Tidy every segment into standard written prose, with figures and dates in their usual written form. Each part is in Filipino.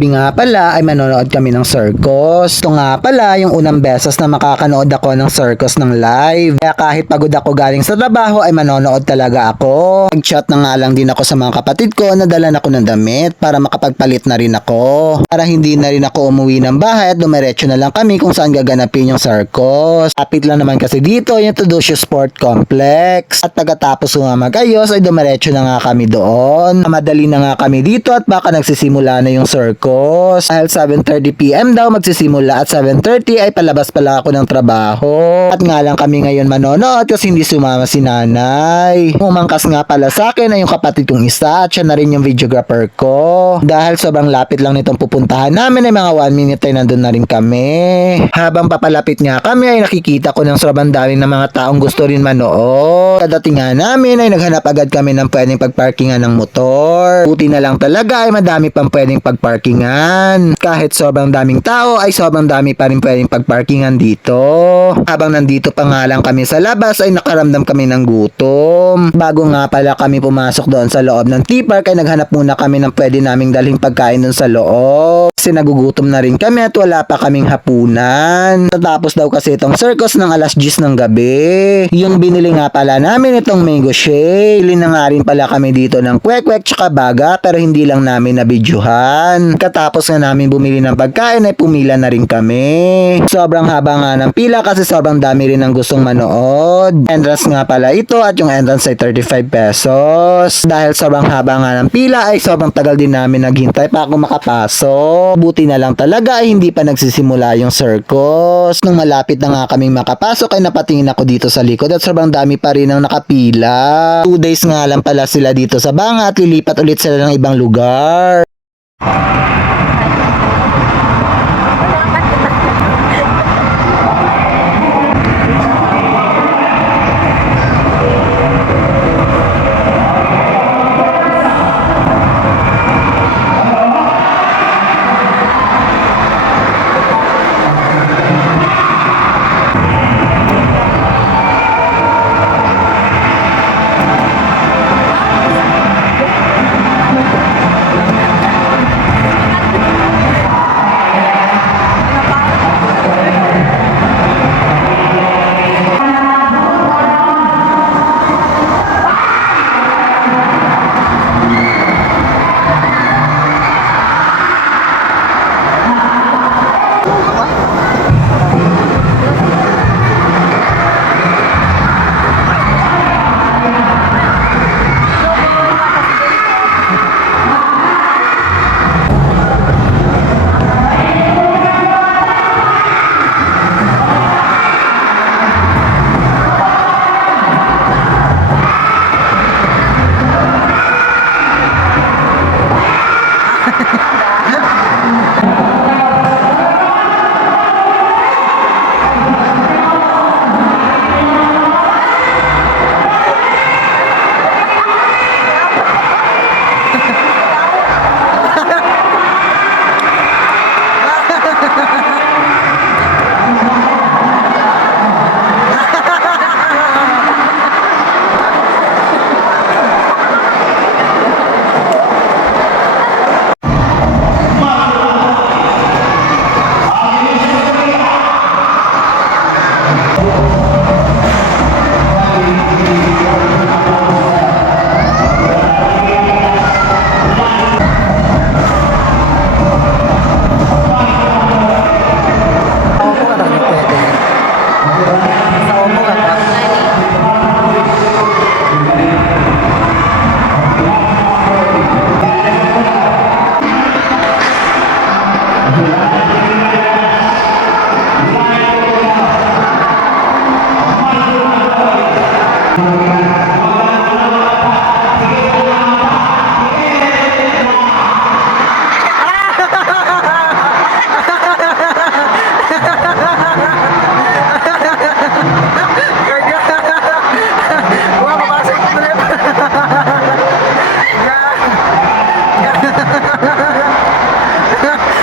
gabi nga pala ay manonood kami ng circus. Ito nga pala yung unang beses na makakanood ako ng circus ng live. Kaya kahit pagod ako galing sa trabaho ay manonood talaga ako. Nag-chat na nga lang din ako sa mga kapatid ko na dalan ako ng damit para makapagpalit na rin ako. Para hindi na rin ako umuwi ng bahay at dumiretso na lang kami kung saan gaganapin yung circus. Kapit lang naman kasi dito yung Tudosio Sport Complex. At pagkatapos nga mag-ayos ay dumiretso na nga kami doon. Madali na nga kami dito at baka nagsisimula na yung circus. Dahil 7:30 PM daw magsisimula at 7:30 ay palabas pala ako ng trabaho. At nga lang kami ngayon manonood kasi hindi sumama si nanay. Umangkas nga pala sa akin ay yung kapatid kong isa at siya na rin yung videographer ko. Dahil sobrang lapit lang nitong pupuntahan namin ay mga 1 minute ay nandun na rin kami. Habang papalapit nga kami ay nakikita ko ng sobrang dami ng mga taong gusto rin manood. Kadating nga namin ay naghanap agad kami ng pwedeng pagparkingan ng motor. Buti na lang talaga ay madami pang pwedeng pagparkingan. Kahit sobrang daming tao ay sobrang dami pa rin pwedeng pagparkingan dito. Habang nandito pa nga lang kami sa labas ay nakaramdam kami ng gutom. Bago nga pala kami pumasok doon sa loob ng T-Park ay naghanap muna kami ng pwede naming dalhin pagkain doon sa loob. Kasi nagugutom na rin kami at wala pa kaming hapunan. Natapos daw kasi itong circus ng alas 10 ng gabi. Yung binili nga pala namin itong mango shake. Bili na nga rin pala kami dito ng kwek-kwek tsaka baga pero hindi lang namin nabidyuhan. Katapos nga namin bumili ng pagkain ay pumila na rin kami. Sobrang haba nga ng pila kasi sobrang dami rin ang gustong manood. Entrance nga pala ito at yung entrance ay 35 pesos. Dahil sobrang haba nga ng pila ay sobrang tagal din namin naghintay pa ako makapasok. Buti na lang talaga ay hindi pa nagsisimula yung circus. Nung malapit na nga kaming makapasok ay napatingin ako dito sa likod at sobrang dami pa rin ang nakapila. 2 days nga lang pala sila dito sa Banga at lilipat ulit sila ng ibang lugar.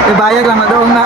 Ibayag lang na doon na.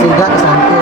Siga, santo.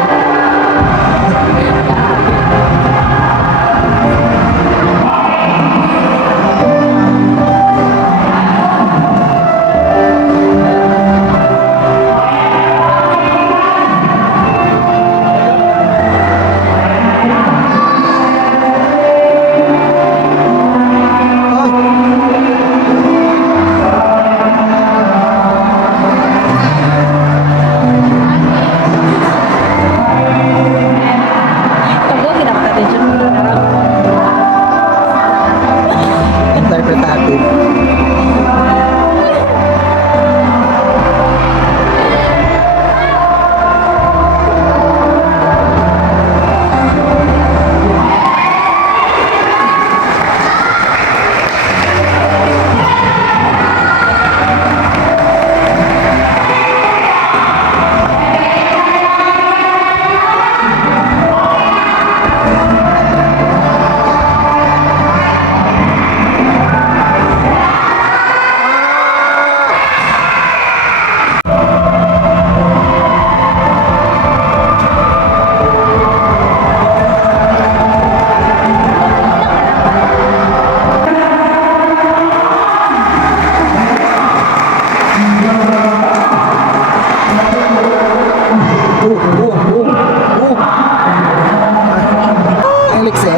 Tunggu, kita pakai attention dulu. Interpretative. Ang likse.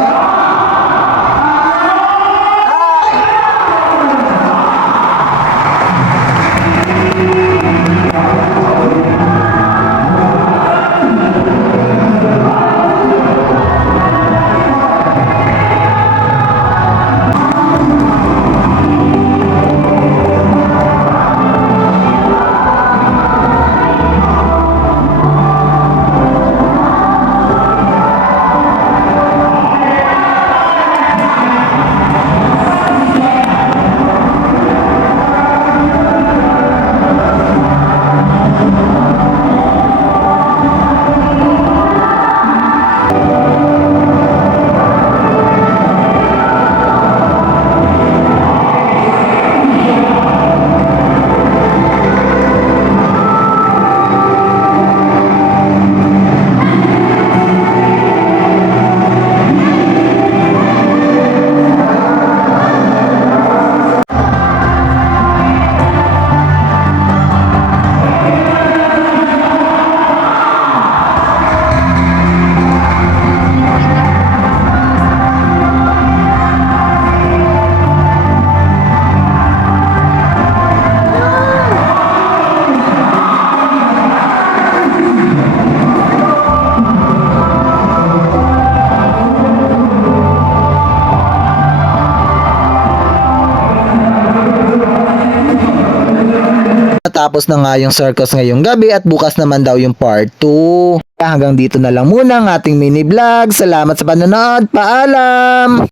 Natapos na nga yung circus ngayong gabi at bukas naman daw yung part 2. Hanggang dito na lang muna ang ating mini vlog. Salamat sa panonood. Paalam!